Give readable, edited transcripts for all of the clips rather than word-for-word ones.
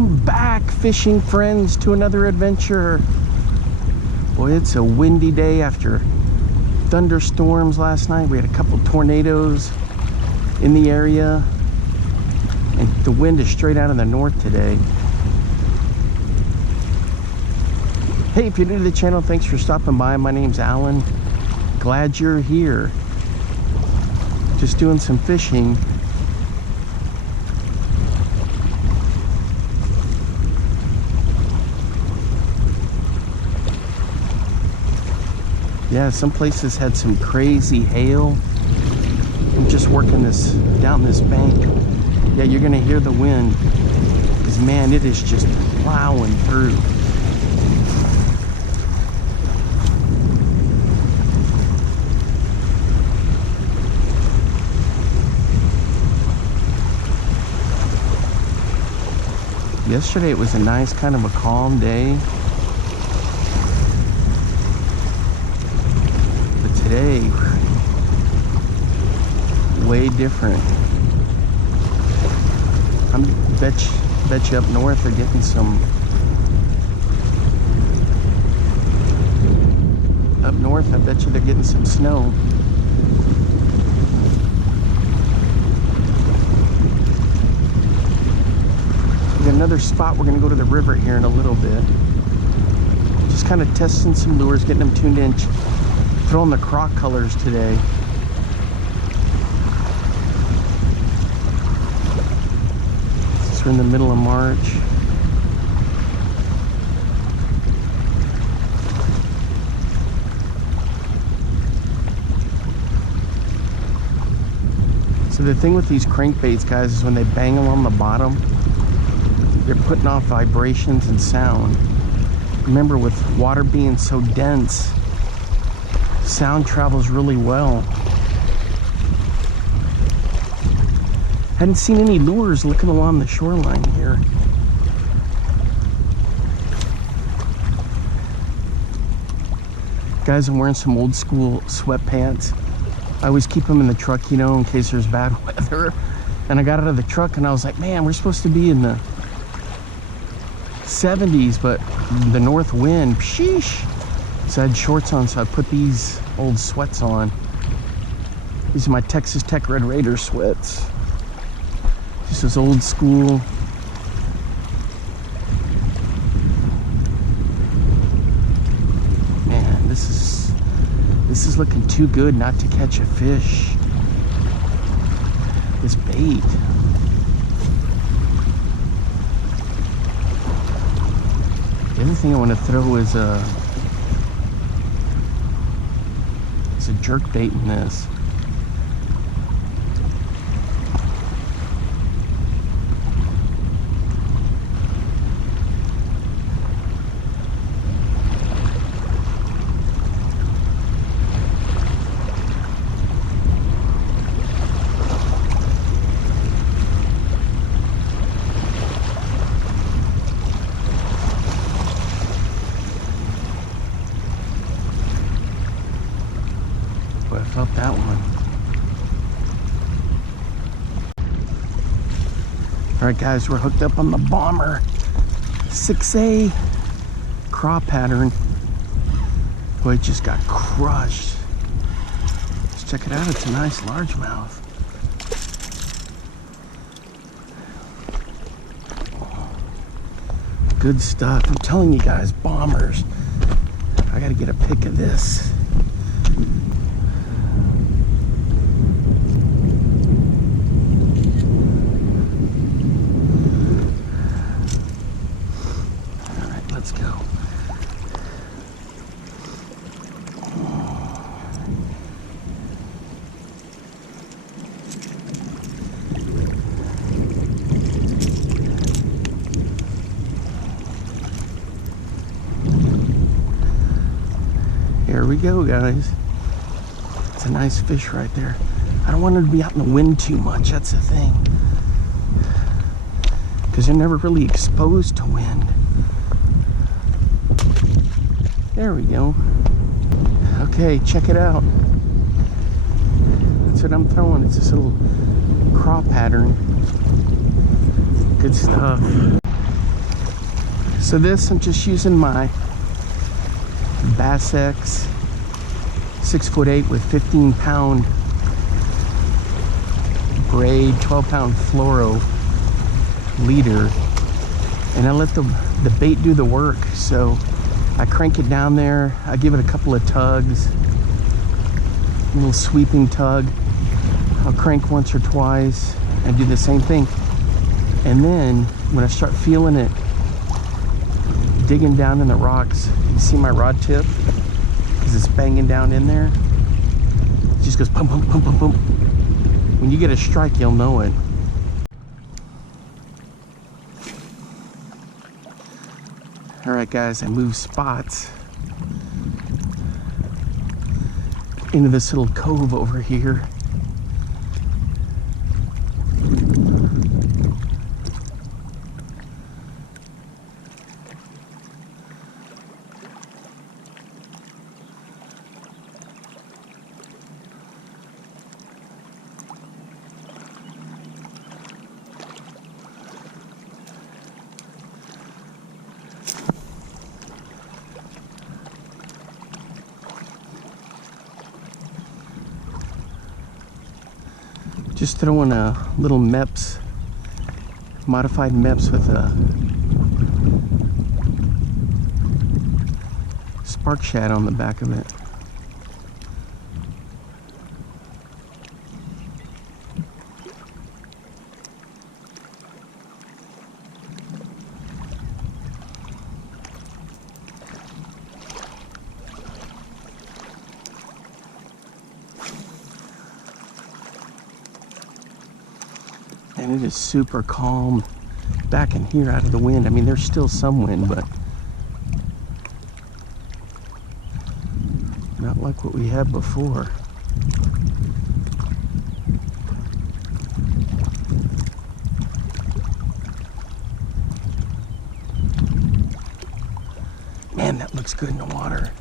Welcome back, fishing friends, to another adventure. Boy, it's a windy day after thunderstorms last night. We had a couple tornadoes in the area, and the wind is straight out of the north today. Hey, if you're new to the channel, thanks for stopping by. My name's Alan. Glad you're here. Just doing some fishing. Yeah, some places had some crazy hail. I'm just working this down this bank. Yeah, you're gonna hear the wind, because man, it is just plowing through. Yesterday it was a nice kind of a calm day. Today, way different. I bet you up north they're getting some. Up north, I bet you they're getting some snow. We got another spot. We're gonna go to the river here in a little bit. Just kind of testing some lures, getting them tuned in. Throwing the croc colors today. Since we're in the middle of March. So the thing with these crankbaits, guys, is when they bang them on the bottom, they're putting off vibrations and sound. Remember, with water being so dense, sound travels really well. Hadn't seen any lures looking along the shoreline here. Guys, I'm wearing some old school sweatpants. I always keep them in the truck, you know, in case there's bad weather. And I got out of the truck and I was like, man, we're supposed to be in the 70s, but the north wind, sheesh. So I had shorts on, so I put these old sweats on. These are my Texas Tech Red Raider sweats. Just as old school. Man, this is looking too good not to catch a fish. This bait. The other thing I want to throw is a jerk bait in this. Felt that one. All right, guys, we're hooked up on the Bomber 6A craw pattern. Boy, it just got crushed. Let's check it out. It's a nice largemouth. Good stuff. I'm telling you guys, bombers. I gotta get a pic of this. Let's go. Here we go, guys. It's a nice fish right there. I don't want it to be out in the wind too much. That's the thing. Because they're never really exposed to wind. There we go. Okay, check it out. That's what I'm throwing. It's this little craw pattern. Good stuff. So this, I'm just using my Bass X 6'8" with 15-pound braid, 12-pound fluoro leader, and I let the bait do the work. So I crank it down there, I give it a couple of tugs, a little sweeping tug. I'll crank once or twice and do the same thing. And then when I start feeling it digging down in the rocks, you see my rod tip because it's banging down in there. It just goes pump, pump, pump, pump, pump. When you get a strike, you'll know it. All right, guys, I moved spots into this little cove over here. Just throwing a little MEPS, modified MEPS with a spark shad on the back of it. And it is super calm back in here out of the wind. I mean, there's still some wind, but not like what we had before. Man, that looks good in the water.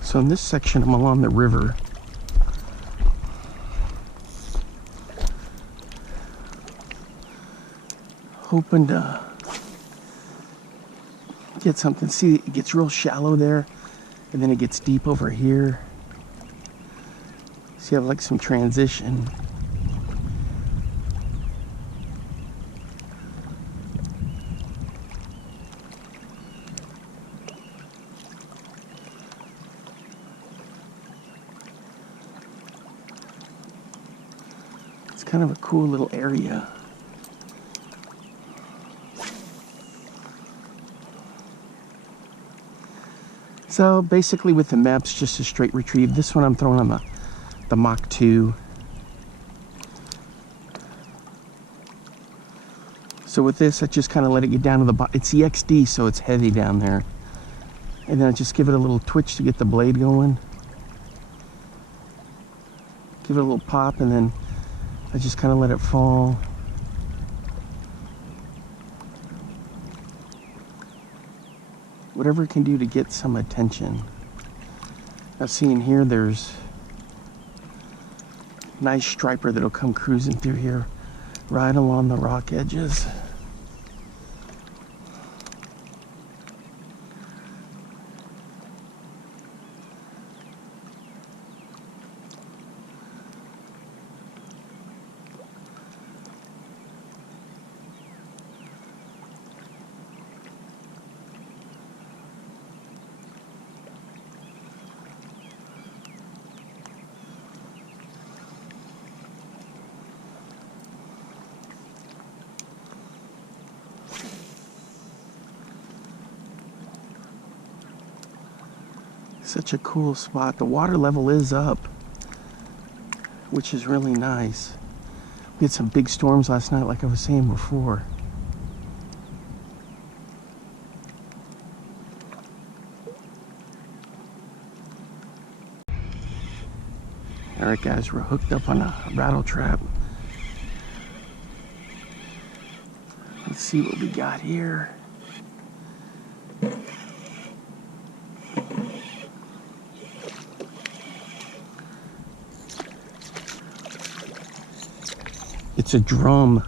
So in this section, I'm along the river. Hoping to get something. See, it gets real shallow there, and then it gets deep over here. See, I have like some transition. Kind of a cool little area. So basically with the MEPS, just a straight retrieve. This one I'm throwing on the Mach 2. So with this, I just kind of let it get down to the bottom. It's the XD, so it's heavy down there. And then I just give it a little twitch to get the blade going. Give it a little pop, and then I just kind of let it fall. Whatever it can do to get some attention. Now see in here, there's nice striper that'll come cruising through here right along the rock edges. Such a cool spot. The water level is up, which is really nice. We had some big storms last night, like I was saying before. All right, guys, we're hooked up on a rattle trap. Let's see what we got here. It's a drum.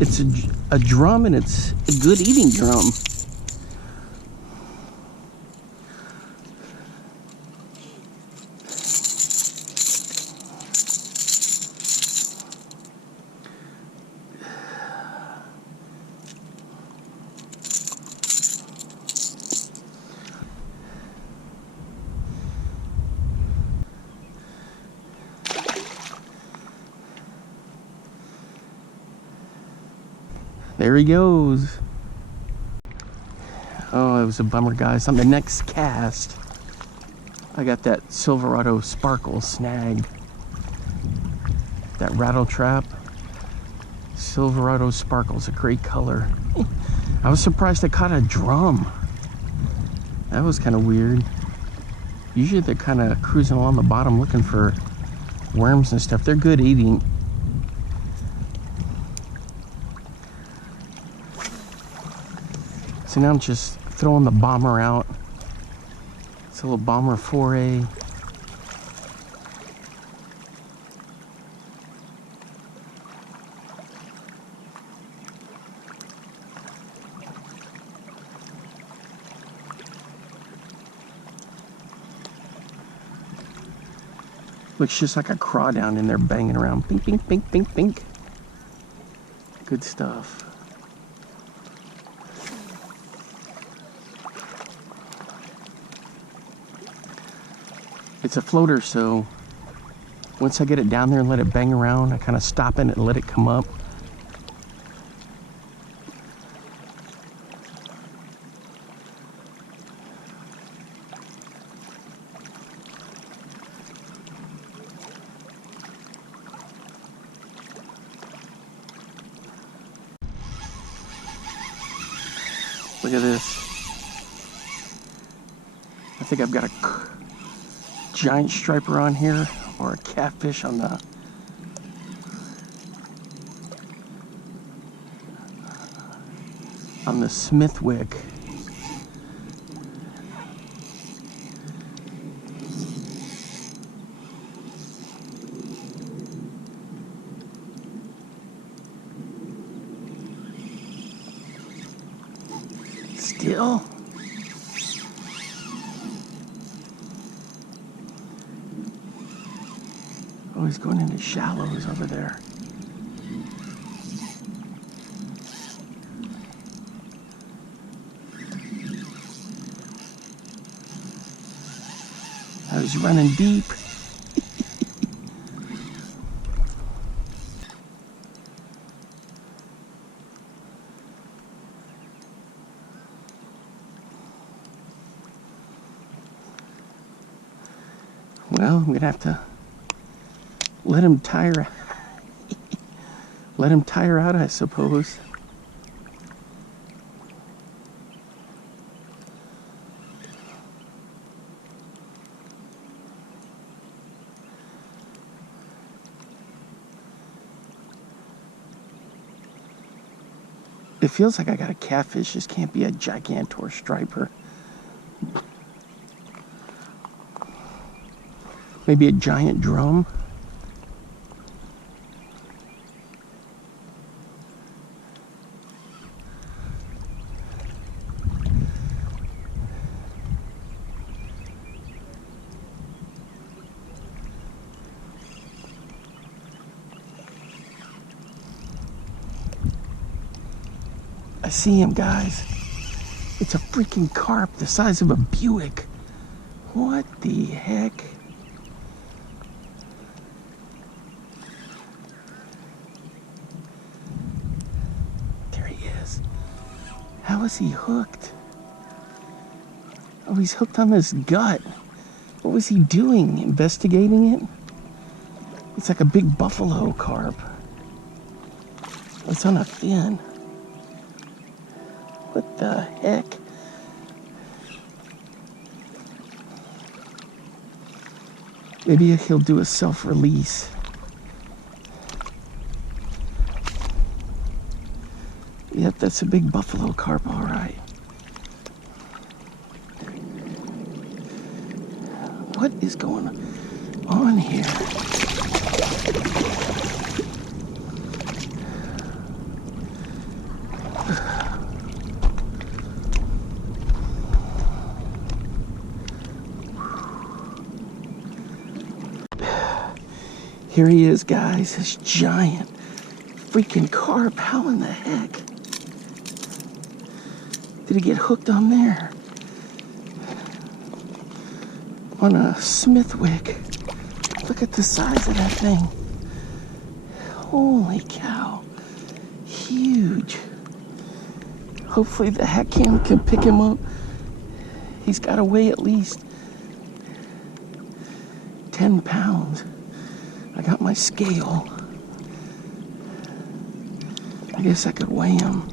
It's a drum, and it's a good eating drum. There he goes. Oh, it was a bummer, guys. On the next cast, I got that Silverado Sparkle snagged. That rattle trap. Silverado Sparkle's a great color. I was surprised I caught a drum. That was kind of weird. Usually they're kind of cruising along the bottom looking for worms and stuff. They're good eating. So now I'm just throwing the bomber out. It's a little bomber 4A. Looks just like a crawdad in there banging around. Pink, pink, pink, pink, pink. Good stuff. It's a floater, so once I get it down there and let it bang around, I kind of stop it and let it come up. Look at this. I think I've got a giant striper on here, or a catfish on the Smithwick. Still? Oh, he's going into shallows over there. I was running deep. Well, I'm gonna have to let him tire out, I suppose. It feels like I got a catfish. This can't be a gigantor striper. Maybe a giant drum. I see him, guys. It's a freaking carp the size of a Buick. What the heck? There he is. How is he hooked? Oh, he's hooked on this gut. What was he doing? Investigating it? It's like a big buffalo carp. It's on a fin. What the heck? Maybe he'll do a self-release. Yep, that's a big buffalo carp, all right. what is going on here? Here he is, guys, this giant freaking carp. How in the heck did he get hooked on there? On a Smithwick. Look at the size of that thing. Holy cow. Huge. Hopefully the hack cam can pick him up. He's got to weigh at least 10 pounds. I got my scale. I guess I could weigh him.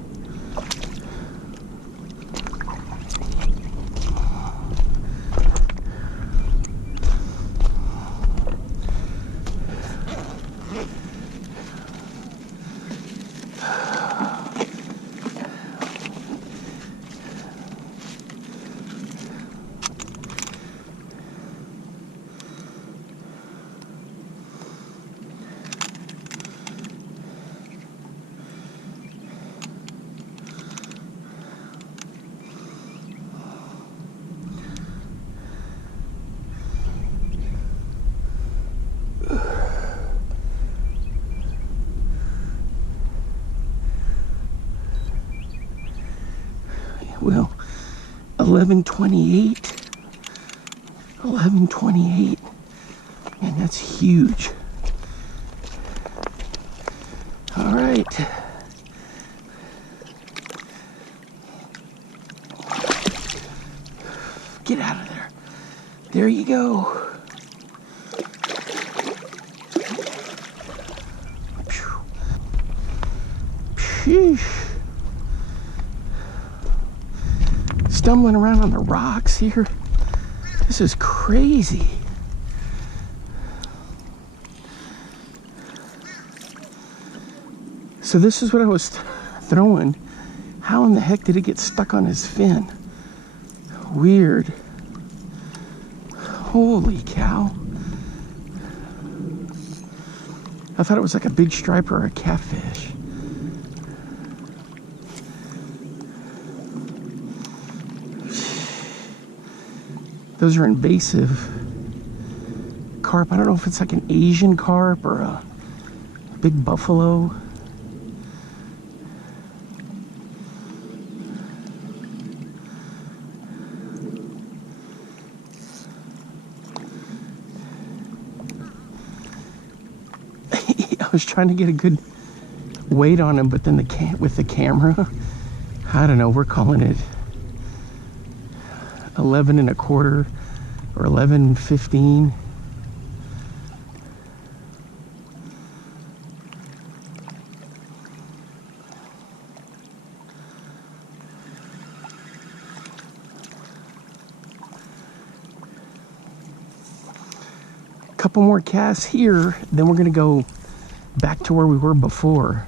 Well, 1128. 1128. Man, that's huge. All right. Get out of there. There you go. Sheesh. Stumbling around on the rocks here. This is crazy. So this is what I was throwing. How in the heck did it get stuck on his fin? Weird. Holy cow. I thought it was like a big striper or a catfish. Those are invasive carp. I don't know if it's like an Asian carp or a big buffalo. I was trying to get a good weight on him, but then with the camera, I don't know, we're calling it 11 and a quarter or 11.15. Couple more casts here, then we're gonna go back to where we were before.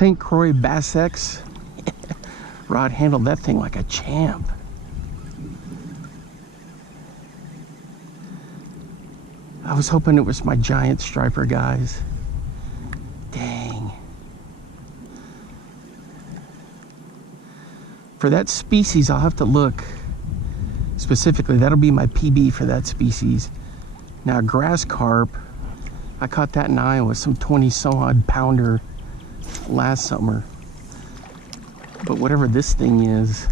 St. Croix Bass X. Rod handled that thing like a champ. I was hoping it was my giant striper, guys. Dang. For that species, I'll have to look specifically. That'll be my PB for that species. Now, grass carp, I caught that in Iowa, some 20-some-odd pounder last summer. But whatever this thing is,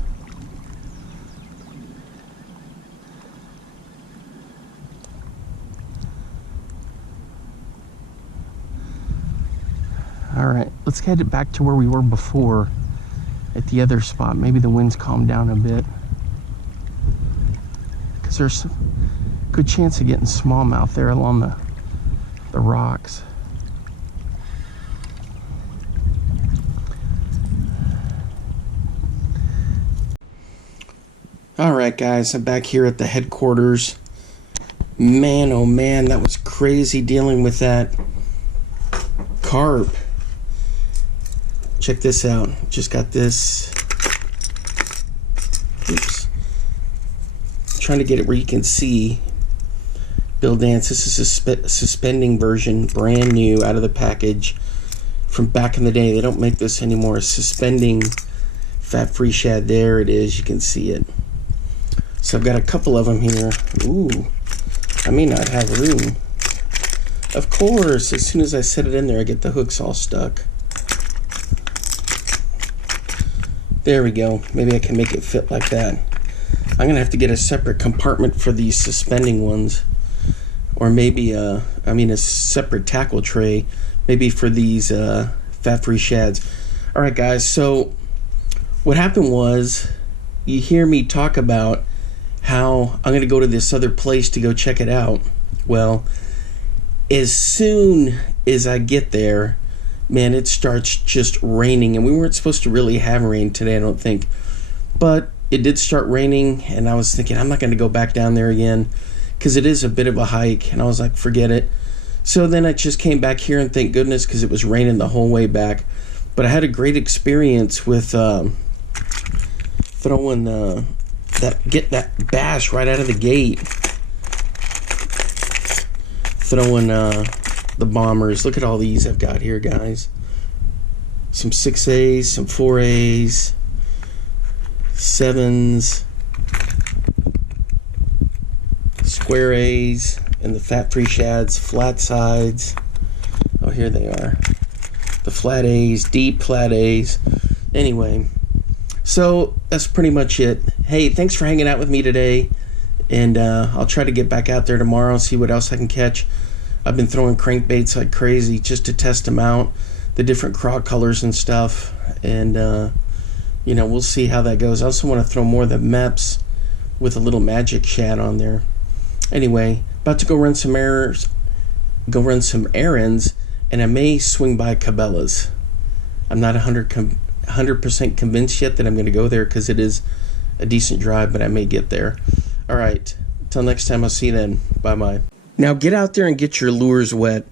all right, let's head it back to where we were before at the other spot. Maybe the wind's calmed down a bit, because there's good chance of getting smallmouth there along the rocks. All right, guys, I'm back here at the headquarters. Man, oh man, that was crazy dealing with that carp. Check this out. Just got this. Oops. Trying to get it where you can see. Bill Dance. This is a suspending version, brand new, out of the package from back in the day. They don't make this anymore. A suspending fat-free shad. There it is. You can see it. So I've got a couple of them here. Ooh, I may not have room. Of course, as soon as I set it in there, I get the hooks all stuck. There we go. Maybe I can make it fit like that. I'm gonna have to get a separate compartment for these suspending ones, or maybe a separate tackle tray, maybe for these fat-free shads. All right, guys. So what happened was, you hear me talk about how I'm going to go to this other place to go check it out. Well, as soon as I get there, man, it starts just raining. And we weren't supposed to really have rain today, I don't think. But it did start raining, and I was thinking, I'm not going to go back down there again because it is a bit of a hike. And I was like, forget it. So then I just came back here, and thank goodness, because it was raining the whole way back. But I had a great experience with throwing that bass right out of the gate. Throwing the bombers. Look at all these I've got here, guys. Some 6As, some 4As, 7s, square A's, and the fat-free shads, flat sides. Oh, here they are. The flat A's, deep flat A's. Anyway, so that's pretty much it. Hey, thanks for hanging out with me today, and I'll try to get back out there tomorrow and see what else I can catch. I've been throwing crankbaits like crazy just to test them out, the different craw colors and stuff, and we'll see how that goes. I also want to throw more of the MEPs with a little magic shad on there. Anyway, about to go run some errands, and I may swing by Cabela's. I'm not 100% convinced yet that I'm going to go there because it is a decent drive, but I may get there. All right. Until next time, I'll see you then. Bye-bye. Now get out there and get your lures wet.